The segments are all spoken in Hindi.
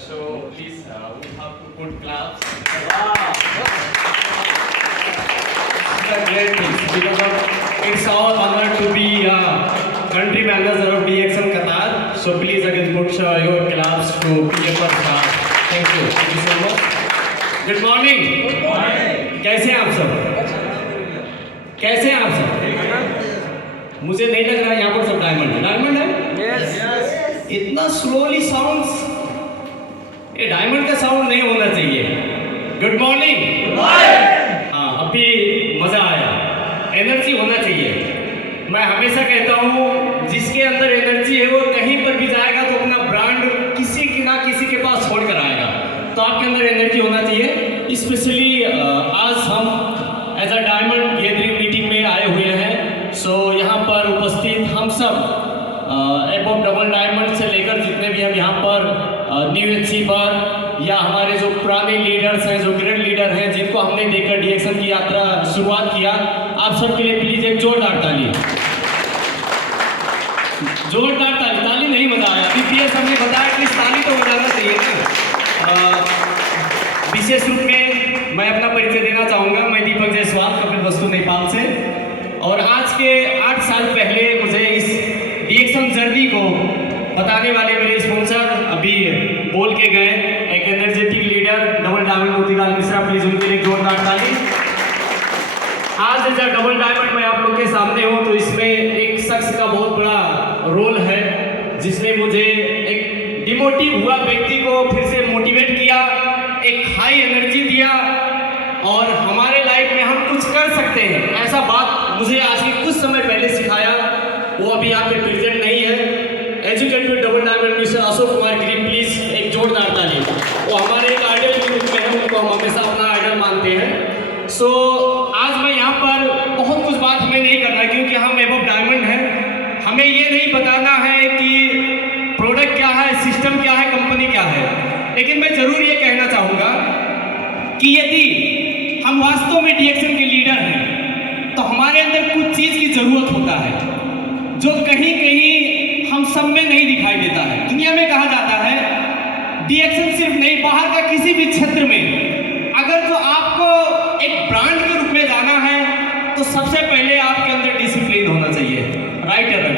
So please, we have to put claps. Wow. It's a great thing because it's our honor to be country manager of DXN Qatar. So please again put your claps to PFR sir. Thank you so much. Good morning. Good morning. कैसे हैं आप सब? कैसे हैं आप सब? मुझे नहीं लग रहा है यहाँ पर सब डायमंड है। डायमंड है? Yes. इतना स्लोली साउंड्स, ये डायमंड का साउंड नहीं होना चाहिए। Good morning. हाँ, अभी मजा आया। एनर्जी होना चाहिए। मैं हमेशा कहता हूँ जिसके अंदर एनर्जी है वो कहीं पर भी जाएगा तो अपना ब्रांड किसी की ना किसी के पास छोड़ कर आएगा। तो आपके अंदर एनर्जी होना चाहिए। स्पेशली आज हम as a diamond gathering meeting में आए हुए हैं। सो यहाँ पर उपस्थित हम सब एबव डबल डायमंड से लेकर जितने भी हम यहाँ पर न्यू अचीवर या हमारे जो पुराने लीडर्स हैं, जो ग्रेट लीडर हैं, जिनको हमने देखकर डीएक्सन की यात्रा शुरुआत किया, आप सबके लिए प्लीज एक जोरदार ताली। जोरदार ताली। ताली नहीं मजा आया। अभी पीएस हमने बताया कि ताली तो बजाना चाहिए ना। विशेष रूप में मैं अपना परिचय देना चाहूँगा। मैं दीपक जायसवाल, कपिल वस्तु नेपाल से। और आज के 8 साल पहले मुझे इस डीएक्सन जर्नी को बताने वाले मेरे स्पॉन्सर अभी बोल के गए, एक energetic leader double diamond Motilal Mishra, please उनके लिए जोरदार ताली। आज जब डबल डायमंड मैं आप लोग के सामने हूँ तो इसमें एक शख्स का बहुत बड़ा रोल है जिसने मुझे एक डिमोटिव हुआ व्यक्ति को फिर से मोटिवेट किया, एक हाई एनर्जी दिया और हमारे लाइफ में हम कुछ कर सकते हैं ऐसा बात मुझे आज के कुछ समय पहले सिखाया। वो अभी यहाँ पे प्रेजेंट नहीं है। Educated double diamond mister Ashok Kumar Giri, please एक जोरदार ताली। वो हमारे एक आइडल के रूप में हैं, उनको हम हमेशा अपना आइडल मानते हैं। सो आज मैं यहाँ पर बहुत कुछ बात हमें नहीं करना क्योंकि हम एबव डायमंड हैं। हमें ये नहीं बताना है कि प्रोडक्ट क्या है, सिस्टम क्या है, कंपनी क्या है, लेकिन मैं जरूर ये कहना चाहूँगा कि यदि हम वास्तव में डीएक्सन के लीडर हैं तो हमारे अंदर कुछ चीज़ की ज़रूरत होता है जो कहीं कहीं हम सब में नहीं दिखाई देता है। दुनिया में कहा जाता है डीएक्सन सिर्फ नहीं, बाहर का किसी भी क्षेत्र में अगर जो आपको एक ब्रांड के रूप में जाना है तो सबसे पहले आपके अंदर डिसिप्लिन होना चाहिए। राइट है?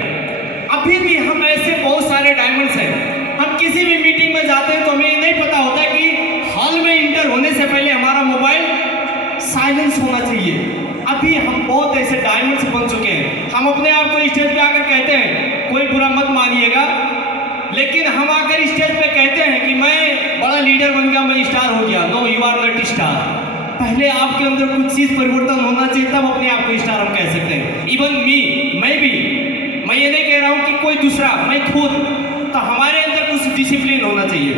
अभी भी हम ऐसे बहुत सारे डायमंड्स हैं, हम किसी भी मीटिंग में जाते हैं तो हमें नहीं पता होता कि हॉल में इंटर होने से पहले हमारा मोबाइल साइलेंस होना चाहिए। अभी हम बहुत ऐसे डायमंड्स बन चुके हैं। हम अपने आप को स्टेज पे आकर कहते हैं, कोई बुरा मत मानिएगा, लेकिन हम आकर स्टेज पे कहते हैं कि मैं बड़ा लीडर बन गया, मैं स्टार हो गया। No, you are not star. पहले आपके अंदर कुछ चीज़ परिवर्तन होना चाहिए, तब अपने आप को स्टार हम कह सकते हैं। इवन मी, मैं भी, मैं ये नहीं कह रहा हूँ कि कोई दूसरा, मैं खुद। तो हमारे अंदर कुछ डिसिप्लिन होना चाहिए।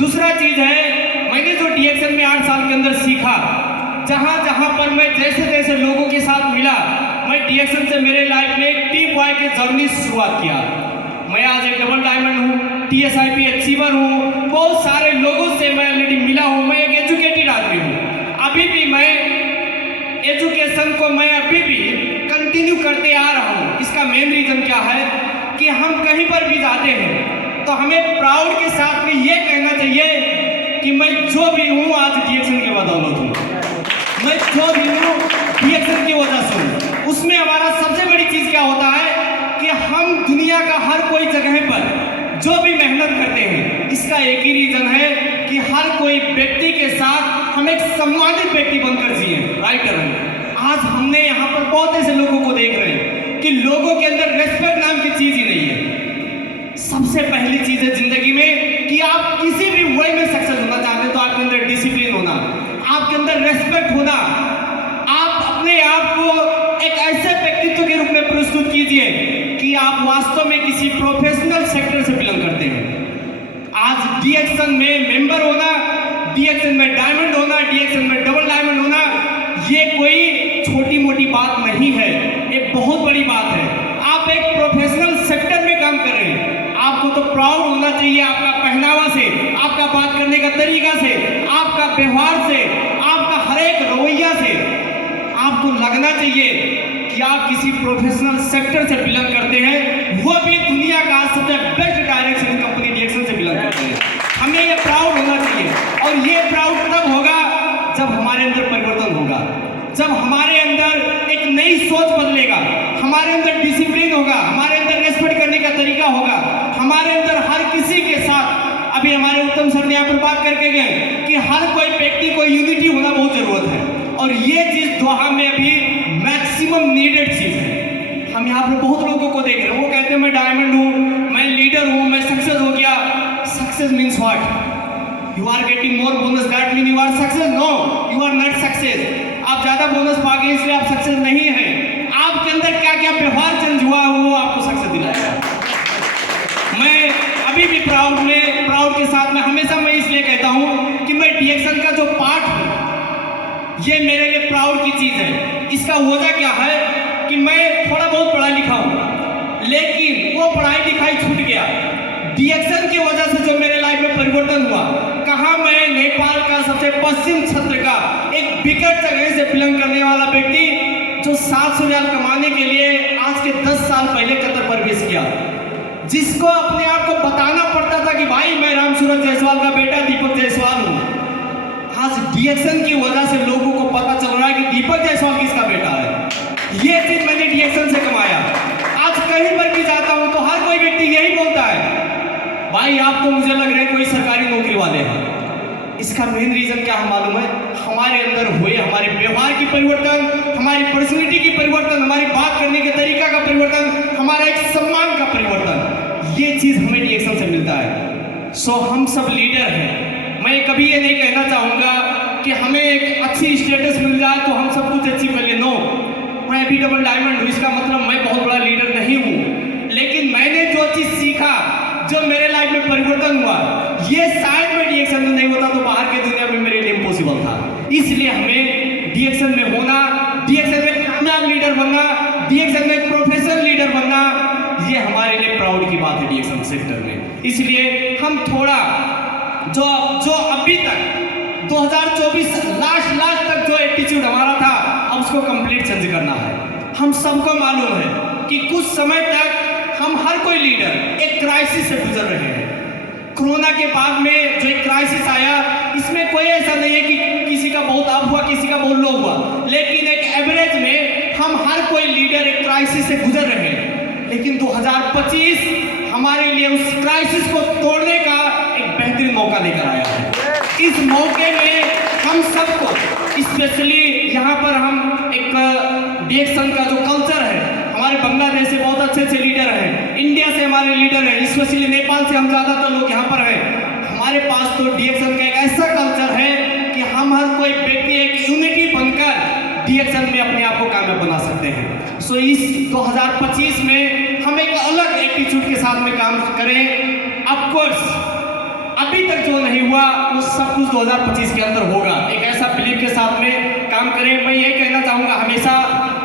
दूसरा चीज़ है, मैंने जो डीएक्सन में 8 साल के अंदर सीखा, जहाँ जहाँ पर मैं जैसे जैसे लोगों के साथ मिला, मैं डीएक्सन से मेरे लाइफ में एक टीम बॉय की जर्नी शुरुआत किया। मैं आज एक डबल डायमंड हूँ, टीएसआईपी अचीवर हूँ, बहुत सारे लोगों से मैं ऑलरेडी मिला हूँ। मैं एक एजुकेटेड आदमी हूँ। अभी भी मैं एजुकेशन को मैं अभी भी कंटिन्यू करते आ रहा हूँ। इसका मेन रीज़न क्या है कि हम कहीं पर भी जाते हैं तो हमें प्राउड के साथ में ये कहना चाहिए कि मैं जो भी हूँ आज डीएक्सन की बदौलत हूँ, मैं जो भी हूँ डीएक्सन की वजह से हूँ। उसमें हमारा सबसे बड़ी चीज़ क्या होता है कि हम दुनिया का हर कोई जगह पर जो भी मेहनत करते हैं, इसका एक ही रीज़न है कि हर कोई व्यक्ति के साथ हम एक सम्मानित व्यक्ति बनकर जिए। राइट है? आज हमने यहाँ पर बहुत ऐसे लोगों को देख रहे हैं कि लोगों के अंदर रेस्पेक्ट नाम की चीज़ ही नहीं है। सबसे पहली चीज़ है जिंदगी में कि आप किसी भी वे में सक्सेस होना चाहते हैं तो आपके अंदर डिसिप्लिन होना, आपके अंदर रेस्पेक्ट होना। आप अपने आप को एक ऐसे व्यक्तित्व के रूप में प्रस्तुत कीजिए कि आप वास्तव में किसी प्रोफेशनल सेक्टर से बिलोंग करते हैं। आज डीएक्सन में मेंबर होना, डीएक्सन में डायमंड होना, डीएक्सन में डबल डायमंड होना, ये कोई छोटी मोटी बात नहीं है, ये बहुत बड़ी बात है। आप एक प्रोफेशनल सेक्टर में काम कर रहे हैं, आपको तो प्राउड होना चाहिए आपका पहनावा से, आपका बात करने का तरीका से, आपका व्यवहार से, आपका हर एक रवैया से। आपको लगना चाहिए कि आप किसी प्रोफेशनल सेक्टर से बिलोंग करते हैं, वो भी दुनिया का सबसे बेस्ट डायरेक्शन कंपनी डीएक्सन से बिलोंग करते हैं। हमें ये प्राउड और ये प्राउड तब होगा जब हमारे अंदर परिवर्तन होगा, जब हमारे अंदर एक नई सोच बदलेगा, हमारे अंदर डिसिप्लिन होगा, हमारे अंदर रेस्पेक्ट करने का तरीका होगा, हमारे अंदर हर किसी के साथ, अभी हमारे उत्तम सर ने यहाँ पर बात करके गए कि हर कोई व्यक्ति को यूनिटी होना बहुत जरूरत है, और ये चीज दोहा में अभी मैक्सिमम नीडेड चीज है। हम यहाँ पर बहुत लोगों को देख रहे हैं, वो कहते हैं मैं डायमंड हूँ, मैं लीडर हूँ, मैं सक्सेस हो गया। Success means what? You are getting more bonus, that mean you are success? No, you are not success. आप ज्यादा बोनस पा गए इसलिए आप सक्सेस नहीं हैं। आपके अंदर क्या क्या व्यवहार चेंज हुआ वो आपको सक्सेस दिलाएगा। मैं अभी भी प्राउड के साथ में हमेशा मैं इसलिए कहता हूँ कि मैं डीएक्शन का जो पार्ट हूँ ये मेरे लिए प्राउड की चीज है। इसका वजह क्या है कि मैं थोड़ा बहुत पढ़ा लिखा हूँ, लेकिन वो पढ़ाई लिखाई छूट गया। डीएक्शन की वजह से जो मेरे लाइफ में परिवर्तन हुआ, कहाँ मैं नेपाल का सबसे पश्चिम क्षेत्र का एक विकट जगह से बिलोंग करने वाला व्यक्ति जो 700 रियाल कमाने के लिए आज के 10 साल पहले कतर प्रवेश किया, जिसको अपने आप को बताना पड़ता था कि भाई मैं रामसूरत जायसवाल का बेटा दीपक जायसवाल हूँ। आज डीएक्शन की वजह से लोगों को पता चल रहा है कि दीपक जायसवाल किसका बेटा है। ये चीज मैंने डीएक्शन से कमाया। आज कहीं पर भी जाता हूँ तो हर कोई व्यक्ति यही बोलता है, भाई आप तो मुझे लग रहे हैं कोई सरकारी नौकरी वाले हैं। इसका मेन रीजन क्या है मालूम है? हमारे अंदर हुए हमारे व्यवहार की परिवर्तन, हमारी पर्सनैलिटी की परिवर्तन, हमारी बात करने के तरीका का परिवर्तन, हमारा एक सम्मान का परिवर्तन, ये चीज हमें डीएक्शन से मिलता है। सो हम सब लीडर हैं। मैं कभी ये नहीं कहना चाहूँगा कि हमें एक अच्छी स्टेटस मिल जाए तो हम सब कुछ अचीव कर ले। नो, मैं अभी डबल डायमंड हूँ, इसका मतलब मैं बहुत बड़ा लीडर नहीं हूँ, लेकिन मैंने जो चीज़ सीखा, जो मेरे लाइफ में परिवर्तन हुआ, ये शायद मैं डीएक्शन में नहीं होता तो बाहर की दुनिया में मेरे लिए इम्पॉसिबल था। इसलिए हमें डीएक्शन में होना, डीएक्शन में कामयाब लीडर बनना, डीएक्शन में एक प्रोफेशनल लीडर बनना, ये हमारे लिए प्राउड की बात है डीएक्शन सेक्टर में। इसलिए हम थोड़ा जो अभी तक 2024 लास्ट तक जो एटीट्यूड हमारा था, अब उसको कंप्लीट चेंज करना है। हम सबको मालूम है कि कुछ समय तक हम हर कोई लीडर एक क्राइसिस से गुजर रहे हैं। कोरोना के बाद में जो एक क्राइसिस आया, इसमें कोई ऐसा नहीं है कि किसी का बहुत अप हुआ, किसी का बहुत लो हुआ, लेकिन एक एवरेज में हम हर कोई लीडर एक क्राइसिस से गुजर रहे हैं। लेकिन 2025 हमारे लिए उस क्राइसिस को तोड़ने का एक बेहतरीन मौका लेकर आया है। इस मौके में हम सबको, स्पेशली यहाँ पर हम एक डीएक्शन का जो कल्चर है, हमारे बांग्लादेश से बहुत अच्छे अच्छे लीडर हैं, इंडिया से हमारे लीडर हैं, स्पेशली नेपाल से हम ज़्यादातर लोग यहाँ पर हैं। हमारे पास तो डीएक्शन का एक ऐसा कल्चर है कि हम हर कोई व्यक्ति एक यूनिटी बनकर डीएक्शन में अपने आप को कामयाब बना सकते हैं। सो इस 2025 में हम एक अलग एटीट्यूड के साथ में काम करें। ऑफकोर्स अभी तक जो नहीं हुआ वो सब कुछ 2025 के अंदर होगा। एक ऐसा बिलीव के साथ में काम करें। मैं ये कहना चाहूँगा हमेशा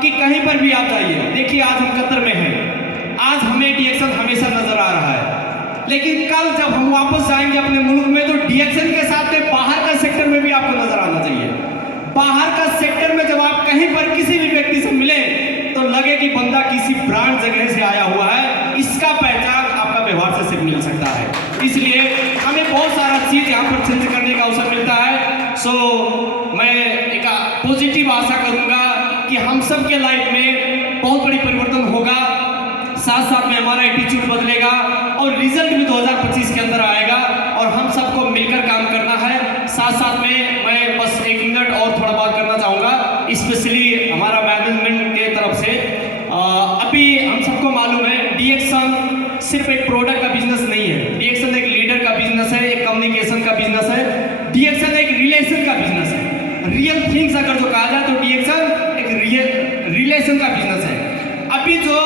कि कहीं पर भी आप जाइए, देखिए आज हम कतर में हैं, आज हमें डीएक्शन हमेशा नजर आ रहा है, लेकिन कल जब हम वापस जाएंगे अपने मुल्क में तो डीएक्शन के साथ में बाहर का सेक्टर में भी आपको नजर आना चाहिए। बाहर का सेक्टर में जब आप कहीं पर किसी भी व्यक्ति से मिले तो लगे कि बंदा किसी ब्रांड जगह से आया हुआ है, इसका पहचान आपका व्यवहार से सिर्फ मिल सकता है। इसलिए हमें बहुत सारा चीज यहाँ पर चेंज करने का अवसर मिलता है। सो मैं एक पॉजिटिव आशा करूँगा कि हम सब के लाइफ में बहुत बड़ी परिवर्तन होगा, साथ साथ में हमारा एटीट्यूड बदलेगा और रिजल्ट भी 2025 के अंदर आएगा और हम सबको मिलकर काम करना है। साथ साथ में मैं बस 1 मिनट और थोड़ा बात करना चाहूँगा, स्पेशली हमारा मैनेजमेंट के तरफ से। अभी हम सबको मालूम है डीएक्शन सिर्फ एक प्रोडक्ट का बिजनेस नहीं है, डीएक्शन एक लीडर का बिजनेस है, एक कम्युनिकेशन का बिजनेस है, डीएक्शन एक रिलेशन का बिजनेस है। रियल थिंग्स अगर जो कहा जाए तो डीएक्शन एक रिलेशन का बिजनेस है। अभी जो